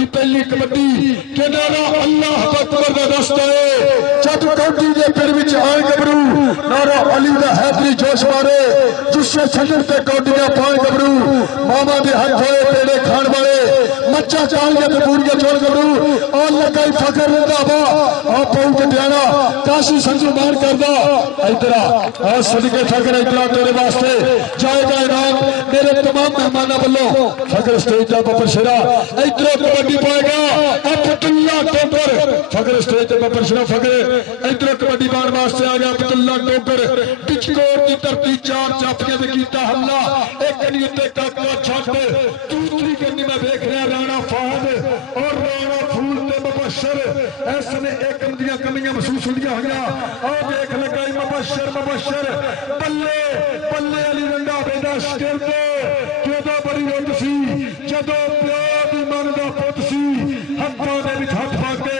की पहली कबड्डी के नारा अल्लाह अकबर का दस्ता है जब कौडी के पिंड विच आए गबरू नारा अली दा हैदरी जोश मारे जिससे छंडर ते कौडियां पाए गबरू मामा दे हाथ होए पेड़े खाण वाले मच्चा चालियां ते पूरियां छोड़ गबरू और लगाई फकर रंधावा आ पौं कटियाना काशी संजू मार करदा इधर आ सदके फकर इधर तेरे वास्ते जाएगा इनाम मेरे तमाम मेहमानों वालों फकर स्टेज का बपर शेरा इधर कबड्डी पाएगा अब्दुल्ला टोकर फकर स्टेज पे बपर शेरा फकर इधर कबड्डी पाने वास्ते आ गया अब्दुल्ला टोकर पिचकोर की धरती चार चापियां से कीता हमला एक कनी उत्ते काका छत दूसरी कनी में देख रहा राणा फहद और राणा फूल ते मुबशर ऐसने एक दियां कमियां महसूस होंदियां होइयां और देख लगाई मुबशर बल्ले बल्ले अली रंगा बेदा स्टेल ते ਜਦੋਂ बड़ी रुट सी ਜਦੋਂ ਪਿਓ ਦੀ ਮਨ ਦਾ ਪੁੱਤ ਸੀ ਹੱਥਾਂ ਦੇ ਵਿੱਚ ਹੱਥ ਪਾ ਕੇ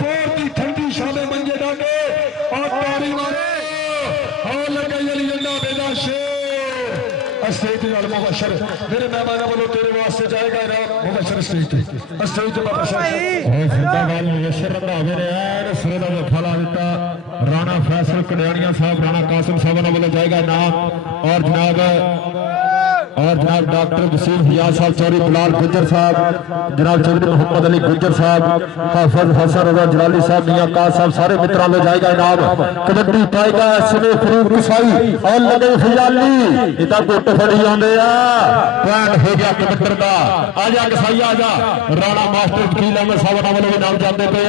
ਬੋਰ ਦੀ ਠੰਡੀ ਸ਼ਾਮੇ ਮੰਜੇ ਡਾਕੇ ਔਰ ਤਾੜੀ ਮਾਰੇ ਔਰ ਲਗਾਈ ਅਲੀ ਰੰਗਾ बेदा शेर स्टेज नाल मुबशर मेरे मेहमानों वालों तेरे वास्ते जाएगा इनाम मुबशर स्टेज पे मुबशर और जिंदाबाद मुबशर रंगा मेरे ऐन सिरे दा फला दिता राणा फैसल कड़ियाणिया साहब राणा कासिम साहब वालों जाएगा इनाम और जनाब डॉक्टर वसीम हियाज साहब चौधरी बिलाल गुज्जर साहब जनाब चौधरी मोहम्मद अली गुज्जर साहब हाफिज हसन रजा जलाली साहब मियां काज साहब सारे मित्रों में जाएगा इनाम कबड्डी पाएगा इसमें फरूक कसाई और लगे खियाली इतना गुट फड़ी आते पॉइंट हो गया कबड्डर का आजा कसाई आजा राणा मास्टर वकील अहमद साहब वालों भी नाम जाते पे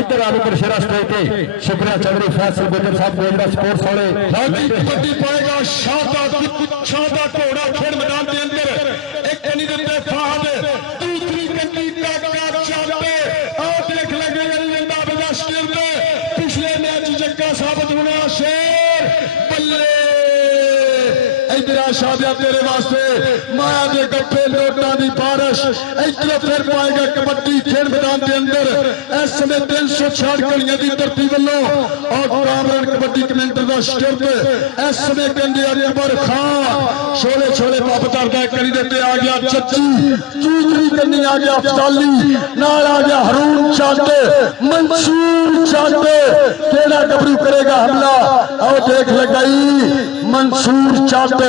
इधर आलू शेरा स्टेज पे शुक्रिया चौधरी फैसल गुज्जर साहब गोजरा स्पोर्ट्स वाले कबड्डी पाएगा शादा घोड़ा खेल मैदान के अंदर एक कनी दे फहद दूसरी कनी काका चापे और देख लगे रंगा बेदा स्टेल पे पिछले मैच जग्गा साबित होना शेर बल्ले इधर शादिया तेरे वास्ते माया दे गप्पे नोटा दी बारिश इधर फिर पाएगा कबड्डी खेल मैदान के अंदर इस समय 366 कड़ियां की धरती वालों और कामरान कबड्डी कमेंटर का स्टैंप इस समय कहते अकबर खान छोले छोले वापस आता करी देते आ गया चच्ची दूसरी कन्नी आ गया अफसाली नाल आ गया रून चंद मंसूर चंद केड़ा गबरू करेगा हमला और देख लगाई मंसूर चंद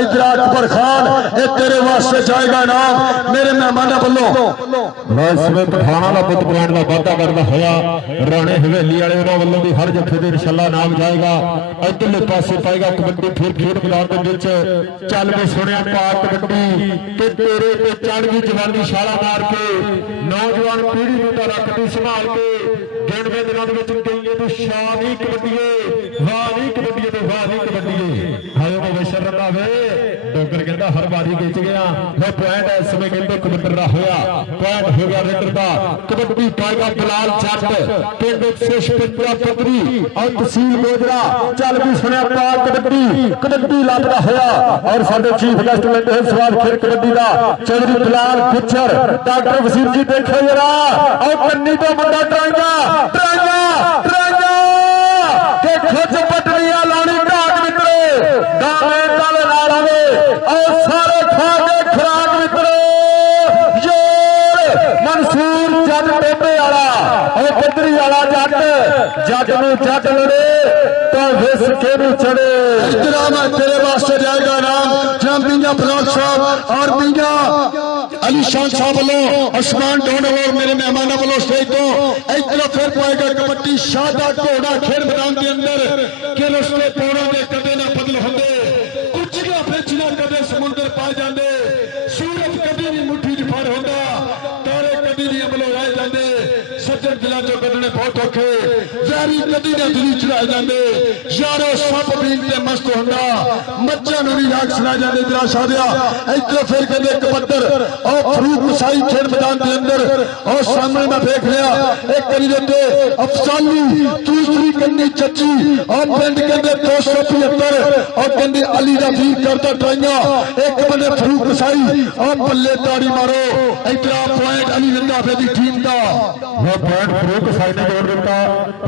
इधर अकबर खान ये तेरे वास्ते जाएगा नाम मेरे मेहमानों वालों पठाना का पुत पॉइंट का वाधा करता होया राणे हवेली वाले उन्होंने वालों भी हर जत्थे दे इंशाअल्लाह नाम जाएगा इधरले पासे पाएगा कबड्डी फिर खेल मैदान के विच चल के सुनिया पाक कबड्डी ते तेरे ते चढ़ गई जवानी छाला मार के नौजवान पीढ़ी नूं तां रखदी संभाल के गिणवे दिनां दे विच कईए तो शान ही कबड्डीए वाह नहीं कबड्डीए ते वाह नहीं कबड्डीए हायो मुबशर रंगा वे डोगर कहता हर बारी गिच गया वो पॉइंट इस समय कहते कबड्डर का होया पॉइंट हो गया रेडर का कबड्डी पाएगा बिलाल जट पिंड 156 पत्री और तहसील गोजरा चल भी सुनिया पाक कबड्डी लापता होया और साडे चीफ गेस्ट लेते हैं सवाल खेल कबड्डी का चौधरी बिलाल गुज्जर डॉक्टर वसीम जी देखो जरा और कन्नी तो मुंडा ट्रांगा के खुद पटरिया लानी ढाक मित्रो गाने ताले नाल आवे और सारे खा के खुराक मित्रो जोर मंसूर जट टोपे वाला और बदरी वाला जट नूं जट लड़े तो विस के भी चढ़े इतना तेरे वास्ते जाएगा नाम जनाब मियां फराद साहब और मियां अली शान साहब वालों आसमान ढूंढ और मेरे मेहमानों वालों स्टेज तो इधर फिर पाएगा कबड्डी शादा घोड़ा खेल मैदान के अंदर के रस्ते पौड़ों के कदे ना बदल होंगे उच्चियां बेचियां कदे समुद्र पा जाते सूरज कभी भी मुट्ठी च फड़ होंदा तारे कभी नहीं अमलों रह जाते सज्जन दिलों चो कढने बहुत औखे यारी कभी ना दिली चढ़ा जाते यारो सप पीन ते मस्त होंदा मच्छां नूं भी राग सुना जाते जरा शादिया इधर फिर कहते कबड्डर और फरूक कसाई खेल मैदान के अंदर और सामने मैं देख रहा एक करी देते अफसाली दूसरी कन्नी चच्ची और पिंड कहते 275 और कहते अली का वीर करता ट्राइया एक बने फरूक कसाई और बल्ले ताड़ी मारो इधर पॉइंट अली रंगा की टीम का वो पॉइंट फरूक कसाई ने जोड़ दिता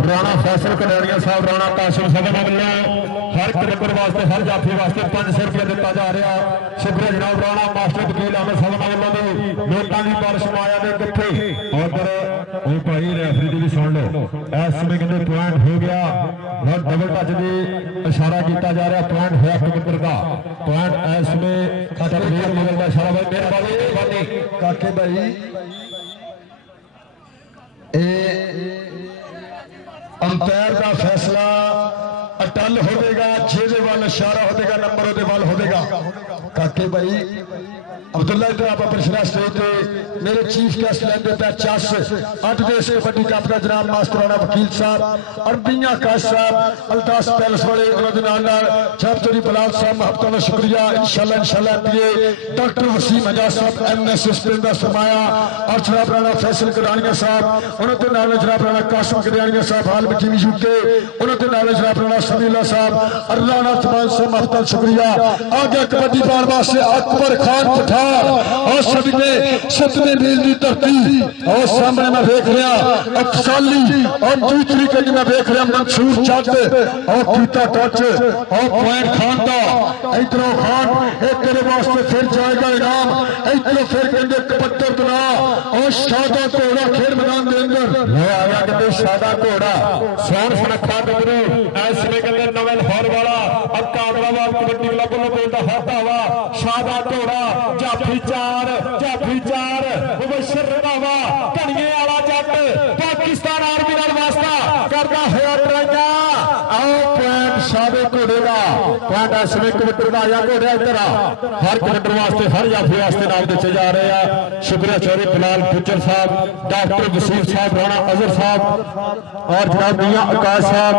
राणा राणा फैसल कल्याणिया साहब राणा कासिम सदन वालों हर क्रिकेटर वास्ते हर जाफी वास्ते 500 रुपया दिता जा रहा। शुक्रिया जनाब राणा मास्टर वकील अहमद सदन वालों की नोटा की बारिश माया ने किथे उधर भाई रेफरी की भी सुन लो इस समय कहते पॉइंट हो गया और डबल टच की इशारा किया जा रहा। पॉइंट है क्रिकेटर का पॉइंट इस समय तकरीर लेवल का इशारा भाई मेहरबानी काके भाई अंपायर का फैसला अटल होगा जेदे वाल इशारा होगा नंबर ओदे वाल होगा। काके भाई अब्दुल्ला इधर आप अपने स्टेज पे मेरे चीफ गेस्ट लेंदे पे चस अज देश कबड्डी कप का जनाब मास्टराना वकील साहब और बिया काश साहब अल्ताफ पैलेस वाले उन्होंने जनाब चौधरी बलाल साहब महबतों का शुक्रिया। इंशाल्लाह दिए डॉक्टर वसीम अजाज साहब MSS पिंदा सरमाया और जनाब राणा फैसल कदानिया साहब उन्होंने नाल जनाब राणा कासिम कदानिया साहब हाल में टीवी यूके उन्होंने नाल जनाब राणा समीला साहब और राणा तमान साहब महबतों शुक्रिया। आगे कबड्डी बार वास्ते अकबर खान पठान और सभी ने सतने मील की धरती और सामने मैं देख रहा अफसाली और दूसरी कड़ी में देख रहा मंसूर चट और कीता टच और पॉइंट खान का इधरों खान एक तेरे वास्ते फिर जाएगा इनाम इधरों फिर कहते कबड्डी बना और शादा घोड़ा खेल मैदान के अंदर ले आया कहते शादा घोड़ा सोन सुनखा गबरू ऐसे कहते नवे लाहौर वाला अब कामराबाद कबड्डी क्लब को बोलता हाथा हुआ शादा घोड़ा जाफी चार मुबशर रंधावा धनिए वाला जट पाकिस्तान आर्मी नाल वास्ता करदा होया ट्राइया आओ पॉइंट शादे घोड़े का पॉइंट इसमें कबड्डी का आया घोड़ा इधर हर कबड्डी वास्ते हर जाफी वास्ते नाम दिए जा रहे हैं। शुक्रिया चौधरी बिलाल गुज्जर साहब डॉक्टर वसीम साहब राणा अजहर साहब और जनाब मियां आकाश साहब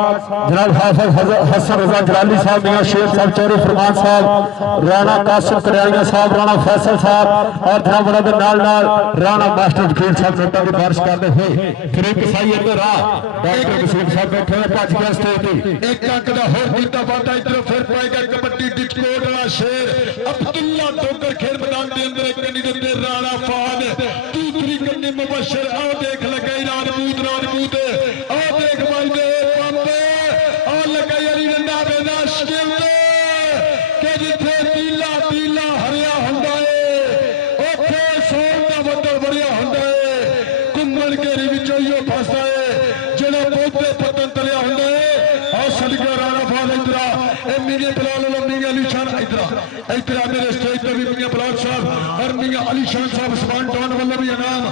जनाब हाफिज हसन रजा जलाली साहब मियां शेर साहब चौधरी फरमान साहब राणा कासिम कल्याणिया साहब राणा फैसल साहब और जनाब बड़ा दे नाल राणा मास्टर वकील साहब नोटा की बारिश करते हुए फिर एक सही इधर डॉक्टर वसीम साहब बैठे हुए भज गया स्टेज पे एक अंक का होर कीता बाटा इधर फिर पाएगा कबड्डी डिस्कोट वाला शेर अब्दुल्ला डोगर खेल मैदान के अंदर एक कन्नी दे राणा फान दूसरी कन्नी मुबशर आओ देख लगे राजपूत आओ देख भाई दे पंप और लगे अली रंधा बेदा स्किल के जिथे तीला हरिया हुंदा है ओथे सोन दा बदल बढ़िया हुंदा है कुंमल घेरी विचों ही फसदा है जेड़ा बहुते पतन तलिया हुंदा है और सदका राणा फान इधर ए मियां बिलाल मियां अली शान इधर मेरे स्टेज पे भी मियां बिलाल साहब और मियां अली शान साहब उस्मान टॉन वाला भी इनाम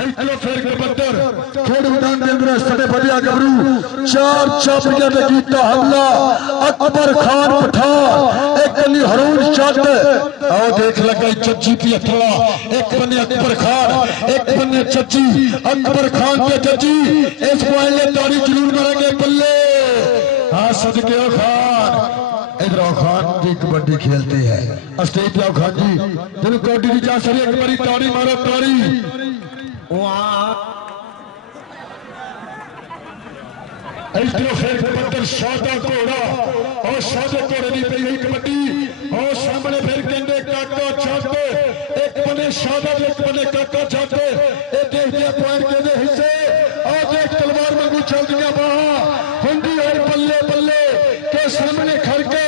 इधर फिर कबड्डर खेल मैदान के अंदर सटे बढ़िया गबरू चार चापड़िया ने कीता हमला अकबर खान पठान एक कली हरून चट आओ देख लगा चच्ची पी अथवा एक बने अकबर खान एक बने चच्ची अकबर खान के चच्ची इस पॉइंट ले ताड़ी जरूर मारेंगे बल्ले हाँ सदके खान इधर खान की कबड्डी खेलते हैं स्टेज पे खान जी जिन कबड्डी की जा सही एक बारी ताड़ी मारो ताड़ी फिर शादा घोड़ा और शादे घोड़े की पी गई कबड्डी और सामने फिर कहते काका छत एक बने शादा एक बने काका छत ये देखते पॉइंट कहते हिस्से और देख तलवार वांगू चल दिया बाह हुंदी और बल्ले बल्ले के सामने खड़ के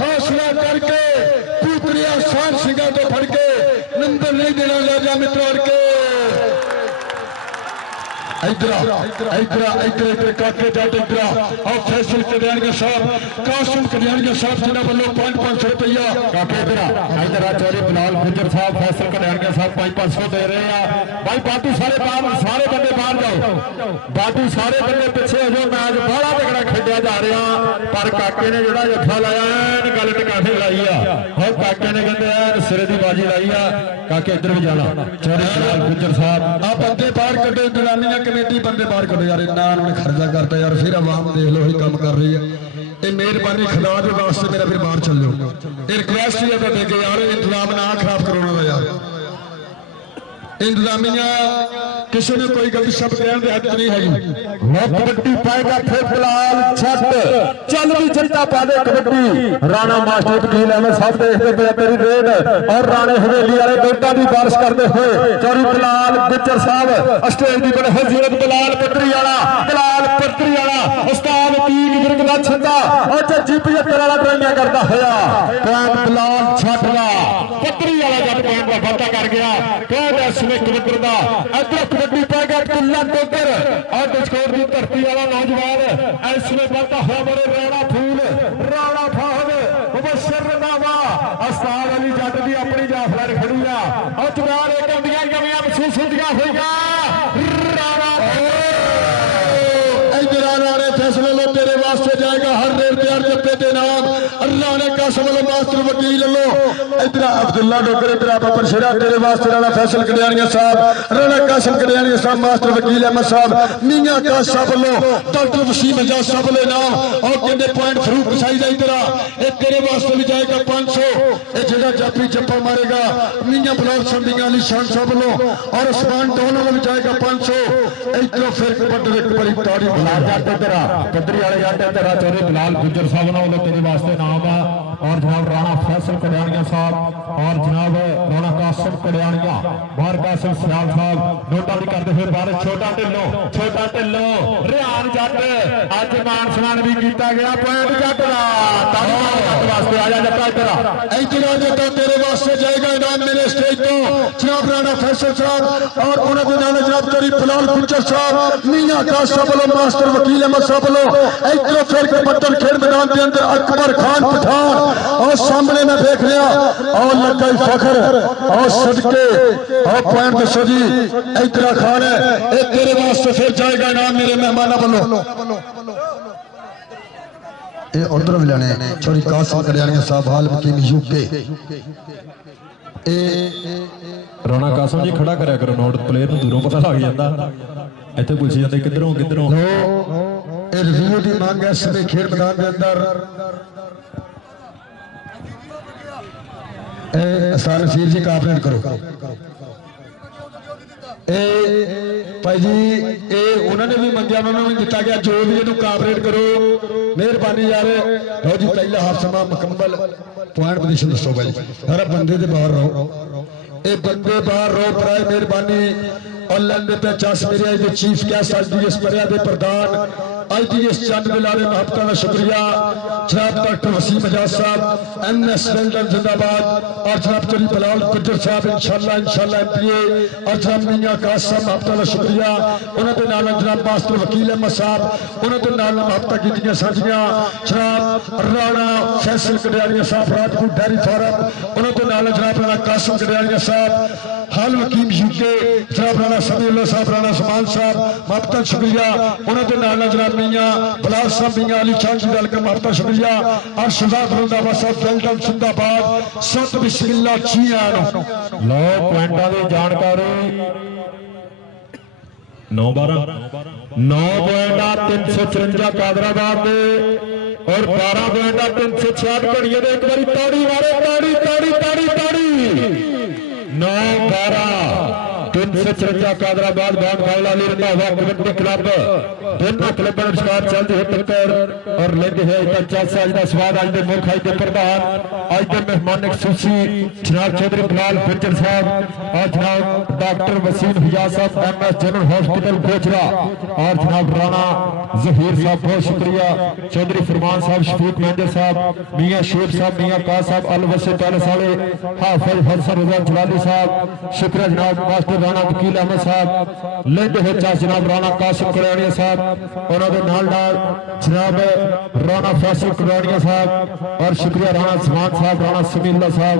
हौसला करके पूतरिया शान सिंगा तो फड़ के नंबर नहीं देना ले जा मित्रों के इधर काके जाट इधर और फैसल कल्याणिया साहब कासिम कल्याणिया साहब जिन्होंने वालों 500 रुपया काके इधर चौधरी बिलाल गुज्जर साहब फैसल कल्याणिया साहब 500 दे रहे हैं भाई बाटू सारे बंदे बाहर जाओ बाटू सारे बंदे पिछे हो जाओ मैच बड़ा तगड़ा खेलिया जा रहा पर काके ने जो जफा लाया गल टिकाठे लाई और काके ने कहते सिरे की बाजी लाई आ काके इधर भी जाना चौधरी बिलाल गुज्जर साहब आप बंदे बाहर कटे दलानिया कमेटी बंदे बाहर करो यार इन्ना उन्होंने खर्चा करता यार फिर आवाम देख लो ही काम कर रही है ये मेहरबानी खुदा के वास्ते मेरा फिर बाहर चल लो ये रिक्वेस्ट ही है देखे यार इंतजाम ना खराब करो यार इंतजामिया किसी ने कोई गलत शब्द कहने की हद नहीं हैगी। कबड्डी पाएगा फिर फिलहाल छट चल भी चिट्टा पा दे कबड्डी राणा मास्टर वकील अहमद साहब देखते पे तेरी रेड और राणे हवेली वाले बेटा की बारिश करते हुए चौरी बिलाल गुज्जर साहब स्टेज की बड़े हजीरत बिलाल पत्री वाला उस्ताद तीन बिरक का छंदा और जज्जी 75 वाला ड्राइंग करता होया पॉइंट बिलाल छट दा पत्री वाला जब पॉइंट का वादा कर गया कहते इसमें कबड्डी दा इधर कबड्डी पाएगा किला टोकर और दशकोट की धरती वाला नौजवान इसमें बनता हुआ बड़े राणा फाहद मुबशर रंधावा उस्ताद अली जट की अपनी जाफला खड़ी आ और चुराल एक अंदियां कमियां महसूस होंदियां होगा राणा फैसले लो तेरे वास्ते जाएगा हर रेल प्यार जप्पे दे नाम अल्लाह ने कसम लो मास्टर वकील लो इधर अब्दुल्ला डोगर इधर आप परशेरा तेरे वास्ते राणा फैसल कल्याणिया साहब राणा कासिम कल्याणिया साहब मास्टर वकील अहमद साहब मियां का साहब लो डॉक्टर वसीम एजाज साहब ले नाम और कहते पॉइंट फरूक साई जा इधर ये तेरे वास्ते भी जाएगा 500 ये जेड़ा जापी जप्पा मारेगा मियां बुलाल साहब मियां अली शान साहब लो और उस्मान दोनों में जाएगा 500 इधर फिर कबड्डी एक बड़ी ताड़ी बुला जाते तेरा पदरी वाले जाते तेरा चौधरी बिलाल गुज्जर साहब ना तेरे वास्ते नाम है और जनाब राणा फैसल कल्याणिया साहब और जनाब राणा कासिम कल्याणिया बाहर कासिम सियाल साहब नोटा भी करते हुए बाहर छोटा ढिल्लो रियान जट आज मान सम्मान भी किया गया पॉइंट जट वास्ते आ जा जटा इधर जटा तेरे वास्ते जाएगा इनाम मेरे स्टेज तो जनाब राणा फैसल साहब और उन्होंने नाम जनाब चौधरी बिलाल गुज्जर साहब मियां का साहब मास्टर वकील अहमद साहब लो इधर फिर कबड्डी खेल मैदान के अंदर अकबर खान पठान और सामने में देख लिया और लगा फखर और सदके और पॉइंट दसो जी इधर खान है ये तेरे वास्ते फिर जाएगा इनाम मेरे मेहमाना बनो ये उधर भी लेने छोरी कासिम कल्याणिया साहब हाल हकीम यूके राणा कासिम जी खड़ा करया करो नोट प्लेयर ਨੂੰ ਦੂਰੋਂ ਪਤਾ ਲੱਗ ਜਾਂਦਾ ਇੱਥੇ ਪੁੱਛੀ ਜਾਂਦੇ ਕਿੱਧਰੋਂ ਇਹ ਰਿਵਿਊ ਦੀ ਮੰਗ ਹੈ ਸਮੇਂ ਖੇਡ ਮੈਦਾਨ ਦੇ ਅੰਦਰ ਅਸਾਨ ਨਸੀਰ ਜੀ ਕਾਪਰੇਟ ਕਰੋ ਭਾਈ ਜੀ ਇਹ ਉਹਨਾਂ ਨੇ ਵੀ ਮੰਗਿਆ ਉਹਨਾਂ ਨੂੰ ਵੀ ਦਿੱਤਾ ਗਿਆ ਜੋ ਵੀ ਇਹਨੂੰ ਕਾਪਰੇਟ ਕਰੋ ਮਿਹਰਬਾਨੀ ਯਾਰ ਲਓ ਜੀ ਪਹਿਲਾ ਹਾਫ ਸਮਾਂ ਮੁਕੰਮਲ ਪੁਆਇੰਟ ਪੋਜੀਸ਼ਨ ਦੱਸੋ ਭਾਈ ਸਾਰਾ ਬੰਦੇ ਦੇ ਬਾਹਰ ਰਹੋ ਇਹ ਬੰਦੇ ਬਾਹਰ ਰਹੋ ਬਰਾਏ ਮਿਹਰਬਾਨੀ ऑनलाइन पे चस मेरे आज चीफ गेस्ट अज डी एस परिया के प्रधान अज डी एस चंद बिलाले महबता का शुक्रिया जनाब डॉक्टर वसीम एजाज साहब एमएस वेल्डन जिंदाबाद और जनाब चौधरी बिलाल गुज्जर साहब इंशाल्लाह एमपीए और जनाब मियां कास साहब महबता का शुक्रिया उन्होंने नाल जनाब मास्टर वकील अहमद साहब उन्होंने नाल महबता कीतियां साझियां जनाब राणा फैसल कल्याणिया साहब राजपूत डेयरी फार्म उन्होंने नाल जनाब राणा कासिम कल्याणिया साहब हाल वकीम यूके जनाब राणा समीउल्लाह साहब राणा समान साहब महबता शुक्रिया उन्होंने नाल जनाब मियां बिलाल साहब मियां अली खान जी का महबता शुक्रिया और शहजाद रंधावा साहब वेल्डन जिंदाबाद सत बिस्मिल्लाह जी आन लो पॉइंटां दी जानकारी 9-12 9 पॉइंट 354 कादराबाद दे और 12 पॉइंट 366 घड़िए दे एक बारी ताड़ी मारे ताड़ी 9-12 354 कादराबाद बाग बावलाली रंधावा कबड्डी क्लब दोनों क्लब अनुसार चलते हैं टक्कर और लेते हैं पंचायत आज का स्वाद आज के मुख आज के प्रधान आज के मेहमान खूसी जनाब चौधरी बिलाल गुज्जर साहब और जनाब डॉक्टर वसीम हिजाज साहब एमएस जनरल हॉस्पिटल गोचरा और जनाब राणा जहीर साहब बहुत शुक्रिया चौधरी फरमान साहब शफीक मैनेजर साहब मियां शेख साहब मियां कास साहब अल वसी पैलेस वाले हाफिज हसन रजा जलाली साहब शुक्रिया जनाब मास्टर राणा वकील अहमद साहब लेंदे है चास जनाब राणा कासिम कल्याणिया साहब उन्होंने नाल जनाब राणा फैसल कल्याणिया साहब और शुक्रिया राणा समान साहब राणा समीउल्लाह साहब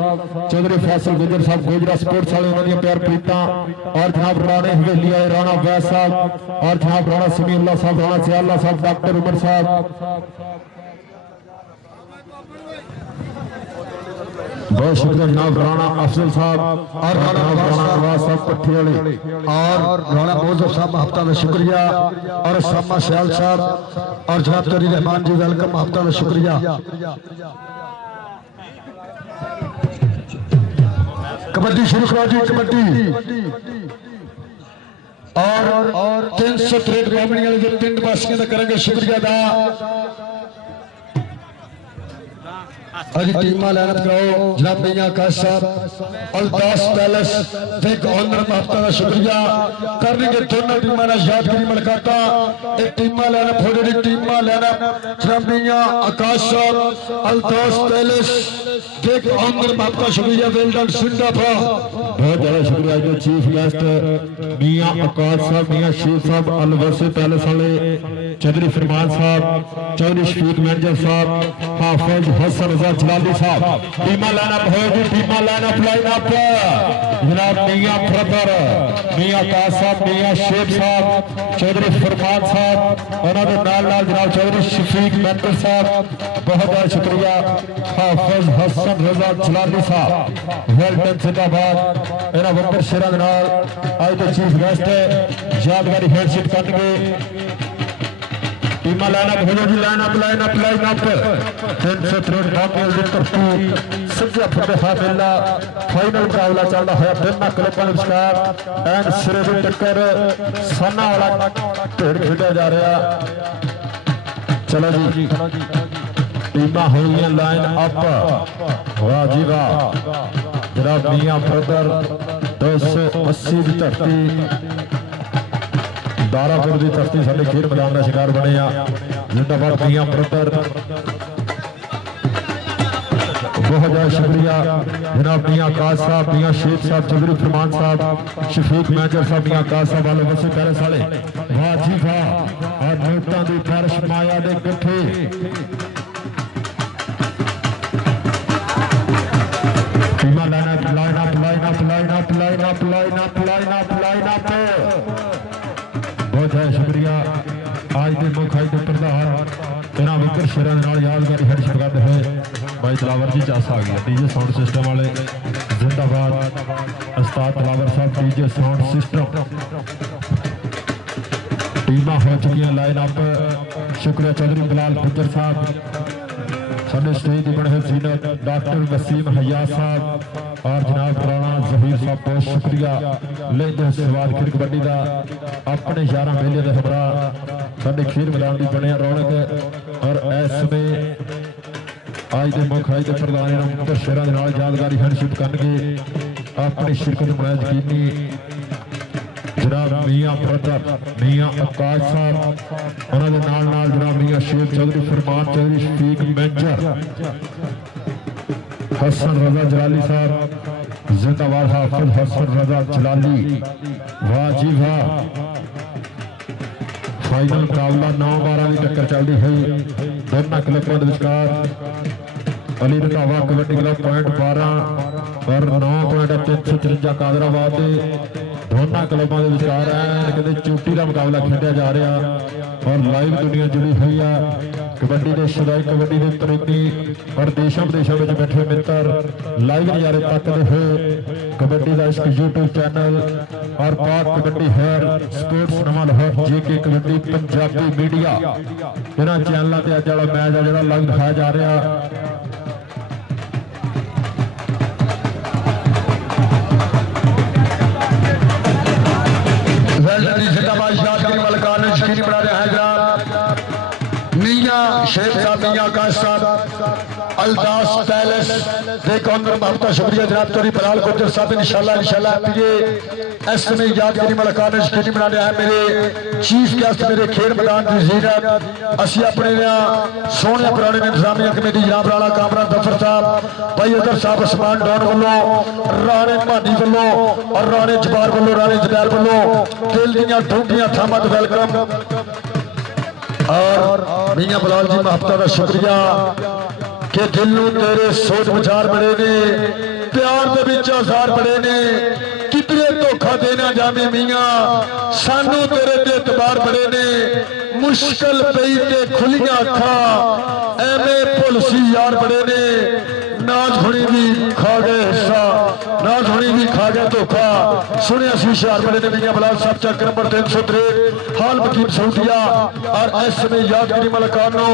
चौधरी फैसल गुज्जर साहब गोजरा स्पोर्ट्स वाले उन्होंने प्यार प्रीता और जनाब राणे हवेली आए राणा वैस साहब और जनाब राणा समीउल्लाह साहब राणा सियाल्ला साहब डॉक्टर उमर साहब बहुत शुक्रिया जनाब राणा अफजल साहब और राणा नवाज साहब पट्टी वाले और राणा मोहम्मद साहब महबता का शुक्रिया और सामा सियाल साहब और जनाब चौधरी रहमान जी वेलकम महबता का शुक्रिया कबड्डी शुरू करो जी कबड्डी और 363 बामणी वाले जो पिंड वासियों का करेंगे शुक्रिया अदा अजी टीम लाइनअप कराओ जनाब मियां आकाश साहब अल्ताफ पैलेस विग ऑनर हफ्ता का शुक्रिया करने दोनों टीमों ने यादगिरी मुलाकाता एक टीम लाइनअप हो रही टीम लाइनअप जनाब मियां आकाश साहब अल्ताफ पैलेस विग ऑनर हफ्ता शुक्रिया वेल डन सिंगापुर बहुत ज्यादा शुक्रिया जो चीफ गेस्ट मियां आकाश साहब मियां शेर साहब अलवसी पैलेस वाले चौधरी फरमान साहब चौधरी शफीक मैनेजर साहब हाफिज हसन रजा जलाली साहब टीम लाइनअप हो जी टीम लाइनअप जनाब मियां ब्रदर मियां आकाश साहब मियां शेर साहब चौधरी फरमान साहब उन्होंने नाल नाल जनाब चौधरी शफीक मैनेजर साहब बहुत बहुत शुक्रिया हाफिज हसन रजा जलाली साहब वेल डन जिंदाबाद इन्होंने वंदर शेरा दे नाल आज के चीफ गेस्ट यादगारी हैंडशेक करनगे टीम लाइनअप हो जी लाइनअप 363 बामणी की तरफी सज्जा फटे हाफिला फाइनल मुकाबला चलता है दोनों क्लबों के विचकार एंड सिरे की टक्कर साना वाला ढेड़ खेड़ा जा रहा चलो जी टीम हो गई लाइन अप वाह जी वाह जनाब मियां ब्रदर 280 की धरती दारापुर की धरती साडे खेल मैदान का शिकार बने जिंदाबाद मियां ब्रदर बहुत ज्यादा शुक्रिया जनाब मियां आकाश साहब मियां शेख साहब चौधरी फरमान साहब शफीक मैनेजर साहब मियां आकाश साहब वाले बसे पैलेस वाले वाह जी वाह और नोटां दी बारिश माया दे गठे टीम लाइनअप बहुत ज्यादा शुक्रिया आज के मुख आज के प्रधान तेना विकर शेरा यादगारी हैंडशेक करते हुए भाई तलावर जी चास आ गया डीजे साउंड सिस्टम वाले जिंदाबाद उस्ताद तलावर साहब डीजे साउंड सिस्टम टीम हो चुकी लाइन अप शुक्रिया चौधरी बिलाल गुज्जर साहब साढ़े स्टेज बने हुए सीनियर डॉक्टर वसीम हयात साहब और जनाब राणा जहीर साहब बहुत शुक्रिया लेंदे स्वाद खेल कबड्डी का अपने 11 मेले के हमरा साढ़े खेल मैदान की बने रौनक और इस समय आज के मुख आज के प्रधान शेरा यादगारी हैंडशेक करनगे अपनी शिरकत मुनाज कीनी जनाब मियां ब्रदर मियां आकाश साहब उन्होंने नाल जनाब मियां शेर चौधरी फरमान चौधरी शफीक मैनेजर हसन रजा जलाली साहब जिंदाबाद हाफिज हसन रजा जलाली वाह जी वाह फाइनल मुकाबला 9-12 की टक्कर चलती है दोनों क्लबों के विचकार अली रंधावा कबड्डी क्लब पॉइंट 12 और 9.353 कादराबाद दोनों क्लबों के विचार है चोटी का मुकाबला खेलिया जा रहा और लाइव दुनिया जुड़ी हुई है कबड्डी के सदाई कबड्डी के प्रेमी और देशों विदेशों में बैठे मित्र लाइव नज़ारे तकते हुए कबड्डी का इसक यूट्यूब चैनल और पाक कबड्डी हेयर स्पोर्ट्स नवा लाहौर जेके कबड्डी पंजाबी मीडिया इन्होंने चैनलों से अज वाला मैच है जो लाइव दिखाया जा रहा शेख साहब मियां आकाश साहब अल्ताफ पैलेस बहुत शुक्रिया जनाब चौधरी बिलाल गुज्जर साहब इंशाल्लाह इस समय यादगिरी मुलाकात यकीनी बना रहा है मेरे चीफ गेस्ट मेरे खेल मैदान की जीरत असी अपने सोहने पुराने इंतजामिया कमेटी जनाब राणा कामरा दफर साहब भाई अदर साहब उस्मान डॉन वालों राणे मानी वालों और राणे जबार वालों राणे जबैर वालों दिल दियां डूंघियां थामां वेलकम और मियां बिलाल जी महफ्ता का शुक्रिया कि दिल नूं तेरे सोच विचार बड़े ने प्यार दे विच आज़ार बड़े ने कितने धोखा देना जावे मियां सानू तेरे ते एतबार बड़े ने मुश्किल पई ते खुलियां अखां एवें भुलसी यार बड़े ने नाज हुणी भी खा गए हिस्सा नाज हुणी भी खा गए धोखा सुनिया सी हुशियारपुर ने मियां बलाल साहब चक नंबर 363 हाल वकील सऊदिया और इस समय यादगिरी मलकानो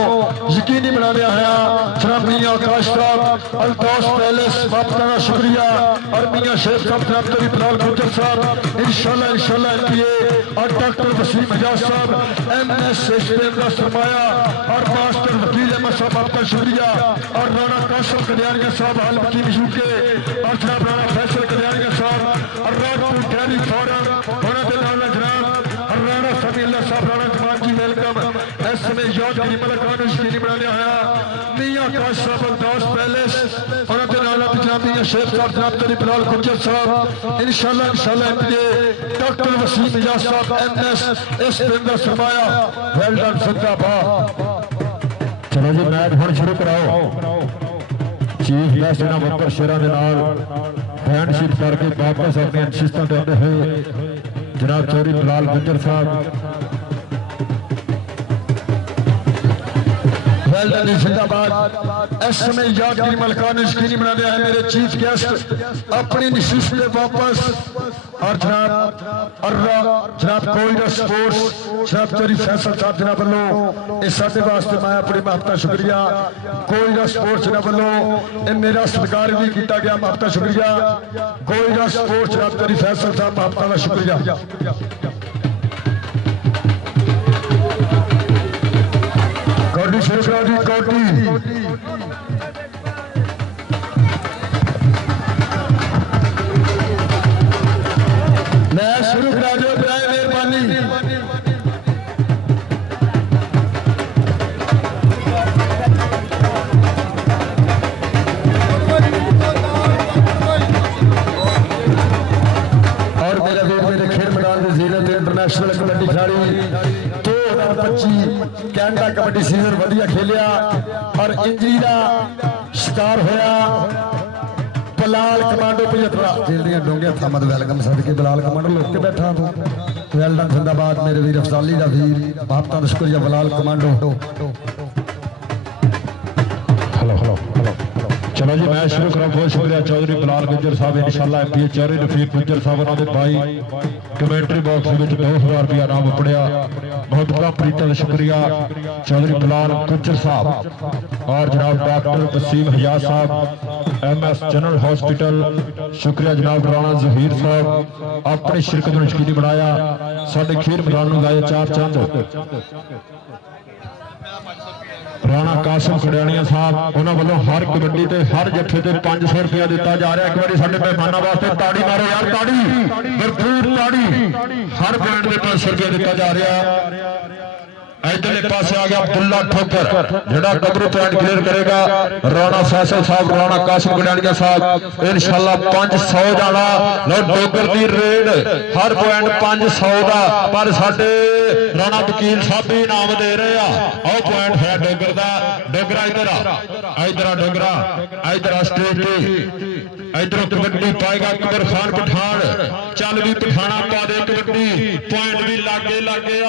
यकीनी बनाने आया जनाब मियां आकाश साहब अल्ताफ पैलेस वापस का शुक्रिया और मियां शेख साहब जनाब तरी बिलाल गुजर साहब इंशाल्लाह और डॉक्टर वसीम हजाज साहब MS का सरमाया और मास्टर वकील अहमद साहब आपका शुक्रिया और राणा कासिम कल्याणिया साहब हाल वकील यूके और जनाब राणा फैसल कल्याणिया साहब और राजपूत डेयरी फार्म होने के नाल जनाब और राणा समील्ला साहब राणा जमान जी वेलकम इस समय यादगिरी मलकान यकीनी बनाने आया मियां आकाश साहब अल्ताफ पैलेस होने के नाल जनाब मियां शेख साहब जनाब तरी बिलाल गुजर साहब इंशाल्लाह डॉक्टर वसीम हजाज साहब MS का सरमाया वेल डन जिंदाबाद। चलो जी मैच हुण शुरू कराओ चीफ गेस्ट इन्हां बंपर शेरां दे नाल हैंडशिप करके वापस अपनी नशिस्तां ते आउंदे होए जनाब चौधरी बिलाल गुजर साहब वेल डन जिंदाबाद। इस समय यादगिरी मलकान यकीनी बनाने आए मेरे चीफ गेस्ट अपनी नशिस्त पे वापस और जनाब कोई स्पोर्ट्स जनाब चौधरी फैसल साहब जनाब वालों इस साडे वास्ते मैं अपनी महत्ता शुक्रिया कोई स्पोर्ट्स जनाब वालों मेरा सत्कार भी किया गया महत्ता शुक्रिया कोई स्पोर्ट्स जनाब चौधरी फैसल साहब महत्ता का शुक्रिया। कौटी शुरू करा दी कौटी मैं शुरू करा दो बराए मेहरबानी और मेरा वीर मेरे खेल मैदान में जीरत इंटरनेशनल कबड्डी खिलाड़ी 2025 कैनेडा कबड्डी सीजन वधिया खेलिया और इंजरी का शिकार होया बिलाल कमांडो 75 जेल डोंगे थमद वेलकम सदके बिलाल कमांडो लोग के बैठा तू वेल डन जिंदाबाद मेरे वीर अफजाली का वीर बापता शुक्रिया बिलाल कमांडो। चलो जी मैच शुरू करो बहुत शुक्रिया चौधरी बिलाल गुजर साहब इंशाल्लाह MP चौधरी रफीक गुजर साहब उन्होंने भाई कमेंट्री बॉक्स में 2000 रुपया नाम पड़िया बहुत प्रीता शुक्रिया चौधरी बिलाल गुजर साहब और जनाब डॉक्टर वसीम हजाज साहब MS जनरल हॉस्पिटल शुक्रिया जनाब राणा जहीर साहब अपनी शिरकत में यकीनी बनाया साडे खेल मैदान में लाए 4 चंद राणा कासिम कल्याणिया साहब उन्होंने वालों हर कबड्डी ते हर जत्थे ते 500 रुपया दिता जा रहा है। एक बार साडे मेहमानों वास्ते ताड़ी मारो यार ताड़ी भरपूर ताड़ी हर पॉइंट पे 500 रुपया दिता जा रहा है। इधरले पासे आ गया अब्दुल्ला ठोकर जेड़ा गबरू पॉइंट क्लियर करेगा राणा फैसल साहब राणा कासिम कल्याणिया साहब इंशाल्लाह 500 जाना लो डोगर दी रेड हर पॉइंट 500 दा पर साडे राणा वकील साहब भी इनाम दे रहे आ पॉइंट है डोगर दा डोगरा इधर डोगरा इधर स्टेज पे इधरों कबड्डी पाएगा कबर खान पठान चल भी पठाना पा दे कबड्डी पॉइंट भी लागे आ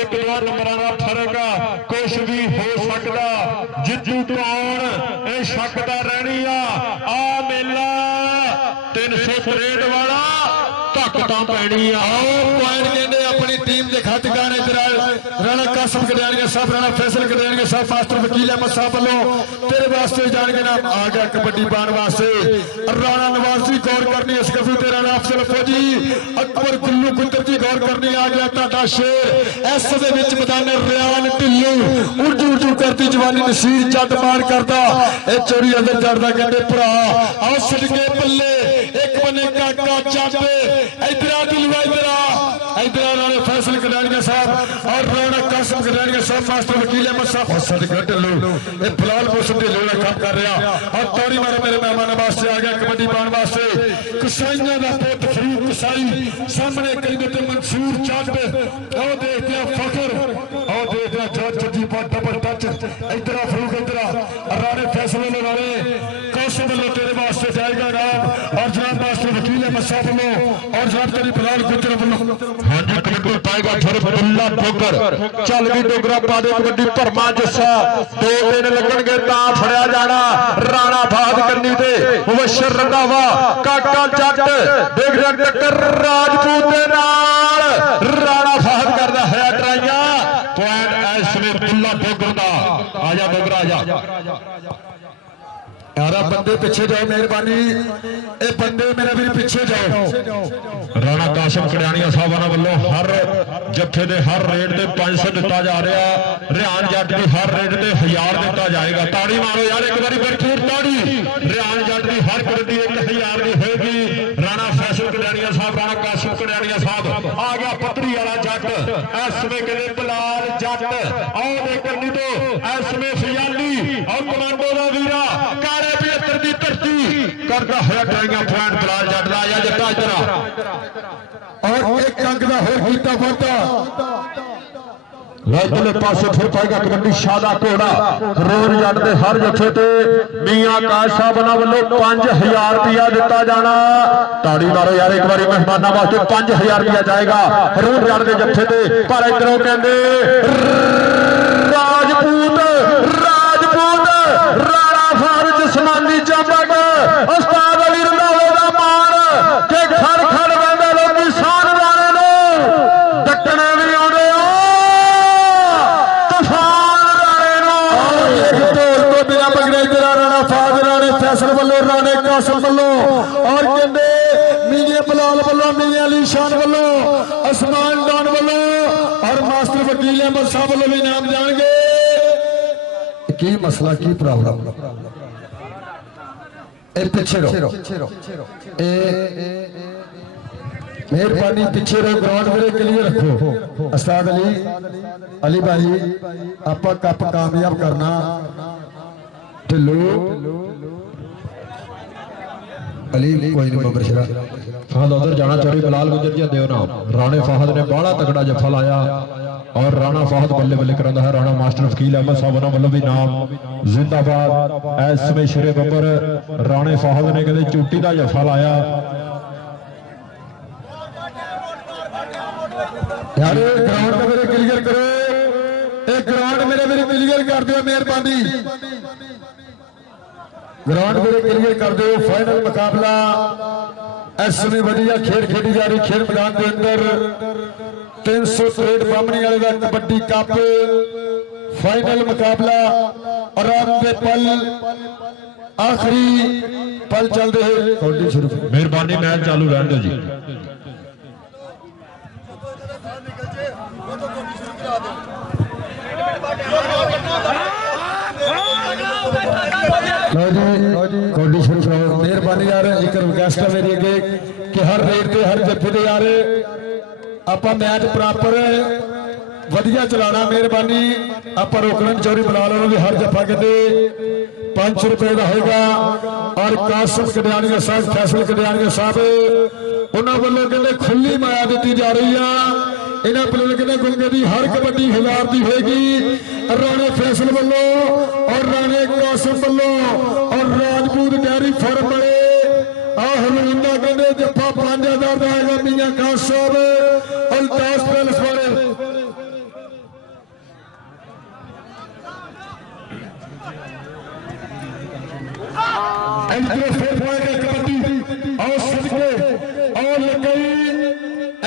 1-2 नंबर का फर्क कुछ भी हो सकता जितू कौन ये शकदा रहनी आ मेला 363 वाला धक्का पैनी आओ पॉइंट कहते अपनी टीम के खत गाने राणा कासिम कल्याणिया साहब राणा फैसल कल्याणिया साहब मास्टर वकील अहमद साहब वालों तेरे वास्ते जान के नाम आ गया कबड्डी पाने वास्ते राणा नवाजी गौर करनी इस गफू ते राणा अफजल फौजी अकबर गुल्लू गुंदर जी गौर करनी आ गया टाटा शेर इस दे विच मैदान रियान ढिल्लू उर्दू करती जवानी नसीर जट मार करता ए चोरी अंदर चढ़दा कहते भरा आओ सदके पल्ले एक बने काका चाटे इधर दिलवा इधर राणा फैसल कल्याणिया साहब और राणा कासिम कल्याणिया साहब मास्टर वकील अहमद साहब हसन ढिल्लू ये फिलहाल मौसम ढिल्लू का काम कर रहा और तौरी मारे मेरे मेहमान वास्ते आ गया कबड्डी पाने वास्ते कसाइयां का पुत फरीद कसाई सामने कहीं मंसूर चट आओ देखते फखर आओ देखते जज जी पर डबल टच इधर फरूक इधर राणे फैसले ने राणे कासिम वालों तेरे वास्ते जाएगा नाम और जनाब मास्टर वकील अहमद साहब वालों और जनाब तेरी बिलाल गुजर वालों हां जी कबड्डी पाएगा फिर बुल्ला डोगर चल भी डोगरा पा दे कबड्डी भरमा जस्सा 2 दिन लगणगे तां फड़िया जाना राणा फहद कन्नी ते मुबशर रंधावा काका जट देख टक्कर राजपूत दे नाल राणा फहद करदा है ट्राइयां पॉइंट इस समय बुल्ला डोगर दा आजा डोगरा आजा यारा बंदे पीछे जाओ मेहरबानी ए बंदे मेरा भी पीछे जाओ राणा कासिम कड़ियाणिया साहबाना वालों हर जत्थे दे हर रेट ते 500 दिता जा रहा रिहान जट की हर रेट ते 1000 दिता जाएगा ताड़ी मारो यार एक बारी भरपूर ताड़ी रिहान जट की हर कबड्डी 1000 की होगी राणा फैसल कड़ियाणिया साहब राणा कासिम कड़ियाणिया साहब आ गया पत्तरी वाला जट इस समय कहते बलाल जट आओ दे करनी तो इस समय फयाली और कमांडो दा वीरा काले 75 की धरती करता है ट्राइयां पॉइंट बलाल जट दा आया जट्टा इधर और एक अंक का होर कीता फरता इधरले पासे फिर पाएगा कबड्डी शादा घोड़ा रोज जट दे हर जत्थे ते मियां काश साहबाना वालों 5000 रुपया दिता जाना ताड़ी मारो यार एक बारी मेहमाना वास्ते 5000 रुपया जाएगा रोज जट दे जत्थे ते पर इधरों कहंदे राजपूत राजपूत राणा फहद जिस्मानी चमक उस्ताद अली रंधावे दा मान के खड़ खड़ वंदे लोकी शान राणे नु डकणे भी आउंदे राणा फहद राणे फैसल वालों राणे कासिम वालों और कहते मियां बलाल वालों मियां अली शान वालों आसमान दान वालों और मास्टर वकील अहमद साहब वालों भी नाम जाएंगे की मसला की प्रॉब्लम पीछे रहो मेहरबानी पीछे रहो ग्राउंड मेरे क्लियर रखो उस्ताद अली भाई आप कप कामयाब करना ढिल्लो अली कोई नहीं बबर शरा फहद उधर जाना चौड़ी बलाल गुजर जी देव नाम राणे फहद ने बड़ा तगड़ा जफा लाया और राणा फहद बल्ले बल्ले करांदा है राणा मास्टर वकील अहमद साहब वालों भी नाम जिंदाबाद इस समय शेरे बबर राणे फहद ने कहते चूटी का जफा लाया यार ग्राउंड मेरे क्लियर करो एक ग्राउंड मेरे क्लियर कर दो मेहरबानी ग्राउंड मेरे क्लियर कर दो फाइनल मुकाबला इस समय बढ़िया खेल खेडी जा रही खेल मैदान के अंदर 363 बामणी वाले का कबड्डी कप फाइनल मुकाबला और आपके पल आखिरी पल चल रहे कबड्डी शुरू मेहरबानी मैच चालू रहने दो जी मेहरबानी यार एक रिक्वेस्ट है मेरी अगे कि हर रेट से हर जत्थे दे यार आप मैच प्रॉपर वधिया चलाना मेहरबानी आप रोकन चौरी बना लो भी हर जफा कहते 500 रुपए का होगा और कासिम कड़ियाणिया साहब फैसल कड़ियाणिया साहब उन्होंने वालों कहते खुली माया दी जा रही है इन्होंने प्लेयर कहते गुलगे की हर कबड्डी 1000 की होगी राणे फैसल वालों और राणे कासिम वालों और राजपूत डेयरी फार्म वाले हलून का कहते जफा 5000 का आएगा मियां खास साहब अल्ताफ पैलेस वाले कबड्डी और सदके और लगई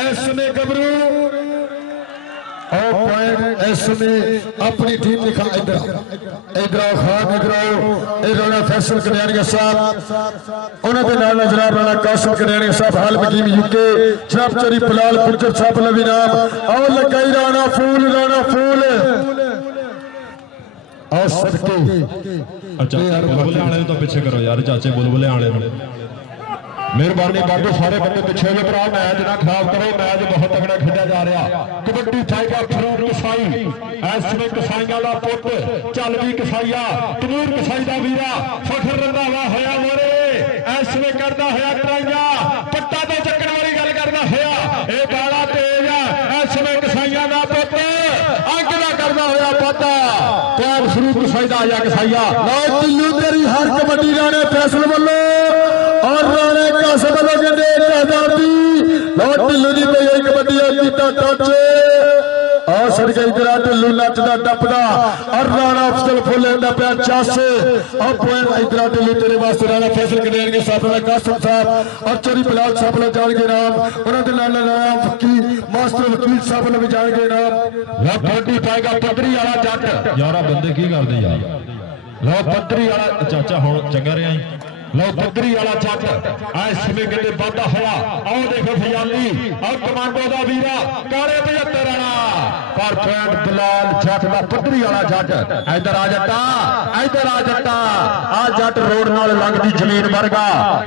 ऐसने गबरू और पॉइंट ऐसने अपनी टीम दिखा इधर इधर खान इधर राणा फैसल कड़ियाणिया साहब उन्होंने नाल जनाब राणा कासिम कड़ियाणिया साहब हाल मकीम यूके जनाब चौरी बलाल गुजर साहब लवी नाम और लगई राणा फूल और सदके अच्छा बुलबुले आने तो पीछे करो यार चाचे बुलबुले आने मेहरबानी बाबू सारे बंदे पीछे हो भरा मैच ना खराब करो मैच बहुत तगड़ा खेला जा रहा कबड्डी टाइगर फरूक कसाई इस समय कसाईया का पुत चल भी कसाईया तमूर कसाई का वीरा फखर रंधावा होया मोरे इस समय करता होया ट्राइया पट्टा तो चक्कर वाली गल करता होया ये बाला तेज है इस समय कसाईया का पुत अंक का करता होया पता प्यार फरूक कसाई का आया कसाईया दिल्लू तेरी हर कबड्डी राणे फैसल वालों और राणे कासिम वालों के 1000 दी दिल्लू जी पे कबड्डी टच सदके इधर ढिल्लू नचदा टपदा और राणा अफजल फुल लेंदा पिया चस और पॉइंट इधर ढिल्लू तेरे वास्ते राणा फैसल करेंगे साथ में कासिम साहब और चोरी बिलाल साहब ने जाएंगे नाम उन्होंने नाम वकील मास्टर वकील साहब ने भी जाएंगे नाम कबड्डी पाएगा पद्धरी वाला जट यारा बंदे की करते यार लो पद्धरी वाला चाचा हुण चंगा रहा लो पद्धरी वाला जट इस समय कहते वाधा होया आओ देखो फजाली और कमांडो का वीरा काले 75 राणा पर पॉइंट बिलाल जट का पद्धरी वाला जट इधर आ जट्टा आ जट रोड नाल लगदी जमीन वर्गा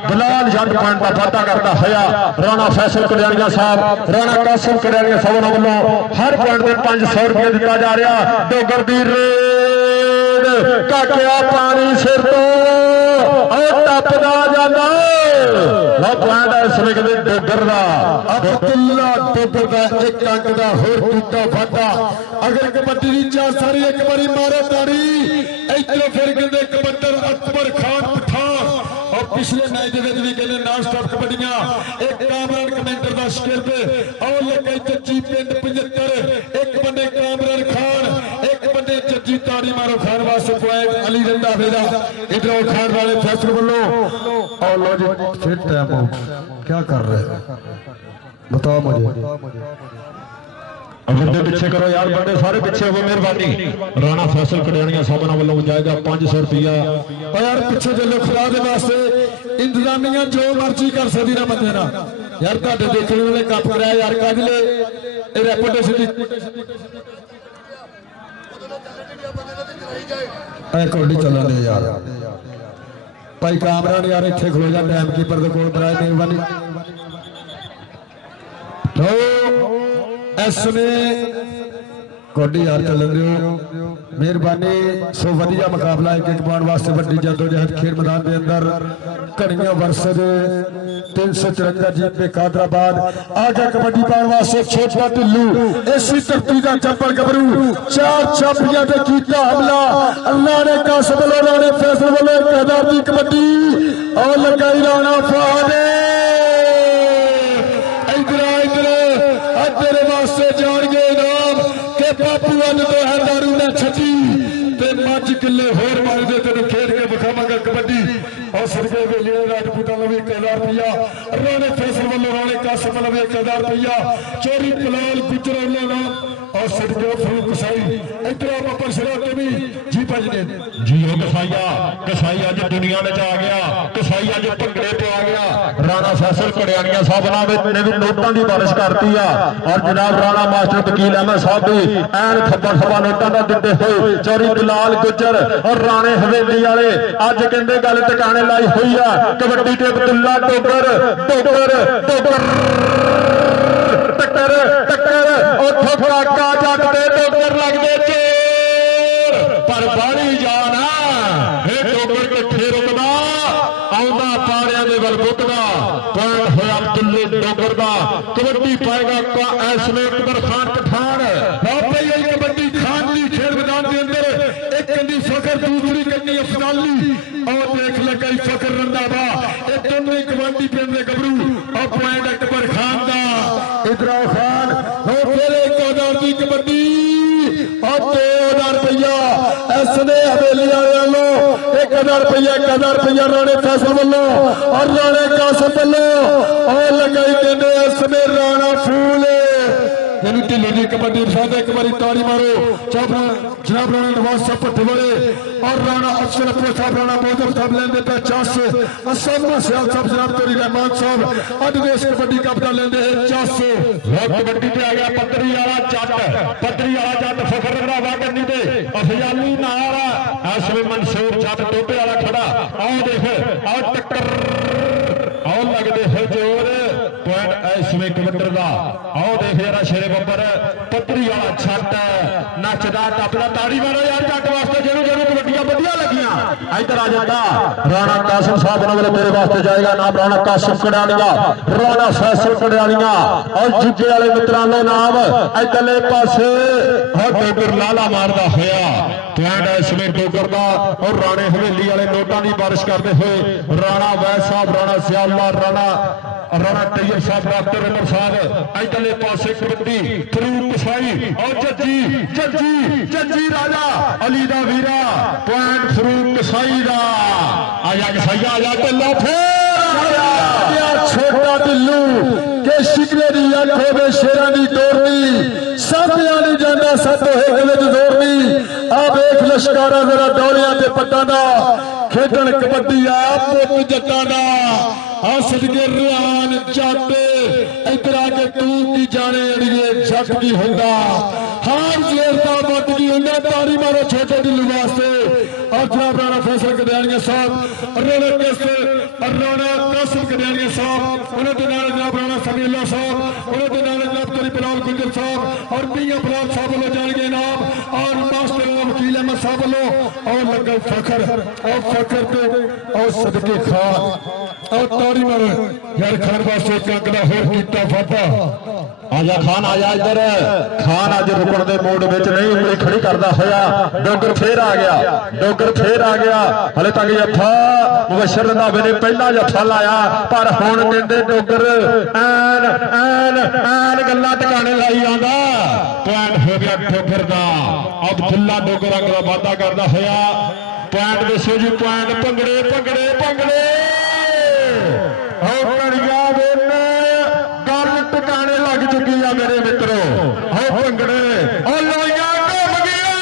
बिलाल जट पॉइंट का वाधा करता होया राणा फैसल कल्याणिया साहब राणा कासिम कल्याणिया साहब वालों हर पॉइंट में 500 रुपया दिता जा रहा डोगर दी रेड काटिया पानी सिर तो टपदा जांदा लो पॉइंट इस वे कहते डोगर दा अब्दुल्ला डोगर दा एक अंक दा होर कीता वाधा अगर कबड्डी दी चार सारी एक बारी मारो ताड़ी इधरों फिर कहते कबड्डर अकबर खान पठान और पिछले मैच भी कहते नॉन स्टॉप कबड्डियां एक कामरान कमेंटर दा शिरद और लगे जज्जी पिंड 75 एक बंदे कामरान खान एक बंदे जज्जी ताड़ी मारो खान वास्ते पॉइंट अली रंदा वेदा इधरों खान वाले फैसल वालों और लो जी फिर टाइम आउट क्या कर रहे हैं बताओ मुझे बंदे पीछे करो यार बंदे सारे पीछे हो मेहरबानी राणा फैसल कल्याणिया साहब वालों जाएगा 500 रुपया और यार पीछे चलो खुदा दे वास्ते इंतजामिया जो मर्जी कर सकती ना बंदे ना यार तुहाडे देखने वाले कप कराया यार काजले ए रेपुटेशन दी ए कोडी चलन दे यार भाई कामरान यार इत्थे खलो जा टाइम कीपर दे कोल बराए मेहरबानी तो इसमें कोडी यार चलन दियो मेहरबानी सो वधिया मुकाबला एक पाउंड वास्ते वड्डी जदोजहद खेल मैदान के अंदर घड़ियां वर्षद 354 जीत पे कादराबाद आगे कबड्डी पाउंड वास्ते छोटा ढिल्लू इसी धरती का चप्पल गबरू चार छापियां ते कीता हमला अल्लाह ने कासिम वालों ने फैसल वालों 1000 दी कबड्डी और लगाई राणा फहाद तेरे वास्ते जान गए इनाम के बापू अज तो है दारू ने छटी ते 5 किले होर मार दे तेन खेल के विखावांगा कबड्डी और सदके वेले राजपूतां नु 1000 रुपया राणे फैसल वालों राणे कासिम वालों 1000 रुपया चोरी बिलाल गुजर वालों और सदके फरूक कसाई इधर आप परसरा के भी जी भज ने जी हो कसाई अज दुनिया में आ गया कसाई अज भंगड़े पे आ गया राणा फैसल कल्याणिया साहब ने भी नोटां की बारिश करती है और जनाब राणा मास्टर वकील अहमद साहब भी एन थप्पा थप्पा नोटां का दिते हुए चोरी बिलाल गुजर और राणे हवेली वाले अज कहते गल टिकाने लाई हुई है कबड्डी ते अब्दुल्ला डोगर डोगर डोगर टक्कर टक्कर और ठोकराका जट ते डोगर लगदे चोर पर बाड़ी जाना हे डोगर किथे रुकदा आउंदा पाड़ियां दे वल रुकदा पॉइंट होया अब्दुल्ले डोगर दा कबड्डी पाएगा इसमें अकबर खान पठान वापस यही कबड्डी खान दी खेल मैदान के अंदर एक कंदी फकर दूसरी कंदी अफजाली और देख लगाई फकर रंधावा ये दोनों ही कबड्डी पिंड दे गबरू और पॉइंट अकबर खान दा इधर खान हो फिर 1000 दी कबड्डी और 2000 रुपया इसने हवेली वालों 1000 रुपया राणे फैसल वालों और राणे कासिम वालों और लगाई कहने इसमें राणा फूल ढिल्लू दी कबड्डी साथ एक बारी ताड़ी मारो जनाब राणा नवाज साहब भट्टे वाले और राणा अफसर साहब राणा मोहम्मद साहब लेंदे पे 400 असमा सियाल साहब जनाब तोरी रहमान साहब अज देश कबड्डी कप का लेंदे 400 कबड्डी पे आ गया पद्धरी वाला जट फखर रंधावा करनी पे अफजाली नाल इसमें मंसूर जट टोपे वाला खड़ा आओ देख आओ टक्कर आओ लगदे हो जोर पॉइंट इसमें कबड्डर दा आओ देख यार शेरे बब्बर पद्धरी वाला जट नचदा टपदा ताड़ी मारो यार जट वास्ते जेनू कबड्डियां वधिया लगियां इधर आ जाता राणा कासिम साहब ने तेरे वास्ते जाएगा नाम राणा कासिम कड़ालिया राणा फैसल कड़ालिया और जिगे वाले मित्रों का नाम इधरले पासे डोगर लाला मारदा होया पॉइंट है इसमें डोगर का और राणे हवेली वाले नोटा की बारिश करते हुए राणा वैद साहब राणा सियाला राणा तैयब साहब डॉक्टर उमर साहब इधरले पासे कबड्डी फरूक कसाई और जज्जी जज्जी जज्जी राजा अली दा वीरा पॉइंट फरूक कसाई दा आजा कसाई आजा ढिल्लो फिर आया छोटा ढिल्लू के शिकरे दी अखों दे शेरां दी तोड़नी साथियां नी जांदा सत होए विच दौड़नी आ वेख लश्कारा जरा दौड़ियां ते पट्टां दा खेडण कबड्डी आ पुੱਤ जट्टां दा आ सदके रुआन जट इधर आके तू की जाने अड़िए जट की हुंदा हार जोरदा मत की हुंदा तारी मारो छोटे ढिल्लू वास्ते और जनाब राणा फैसल कदयानिया साहब राणा कासिम कदयानिया साहब उन्हें तो नाल जनाब राणा समीला साहब उन्हें तो नाल जनाब तरी बिलाल गुजर साहब और मियां बिलाल साहब वालों जाएंगे नाम और मास्टर वकील अहमद साहब वालों और लगा फखर पे और सदके खान और तारी मारो यार खान वास्ते कंक दा होर कीता फाटा आजा खान आजा इधर खान अज रुकण दे मोड विच नहीं उंगली खड़ी करदा होया डोगर फिर आ गया हले तक जफा मुबशर रंधावे ने पहला जफा लाया पर हुण कहंदे डोगर ऐन ऐन ऐन गल्लां टकाने लाई आंदा पॉइंट हो गया ठोकर दा अब्दुल्ला डोगर अंग दा वादा करदा होया पॉइंट दसो जी पॉइंट भंगड़े भंगड़े भंगड़े गल टकाने लग चुकी है मेरे मित्रों भंगड़े और लोइयां घुम गया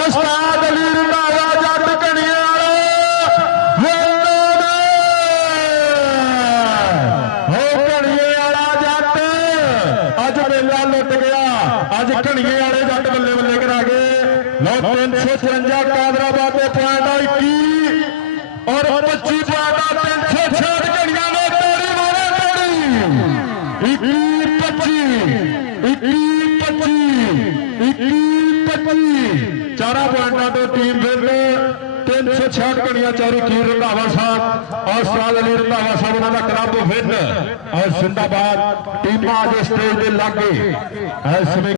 उस्ताद अली रंधावा जट कणिये कणिये वाला जट अज मेला लुट गया अज कणिये वाले जट बल्ले बल्ले करा गए लो 353 कादराबाद के पॉइंट 21 और 25 पॉइंट 366 कणिया ने तोड़ी मारे तोड़ी 21-25 चारा पॉइंटा तो टीम फिर 366 कणिया चारू कीर रंधावा साहब और उस्ताद अली रंधावा साहब उन्होंने क्लब विन और जिंदाबाद टीम आज स्टेज के लागे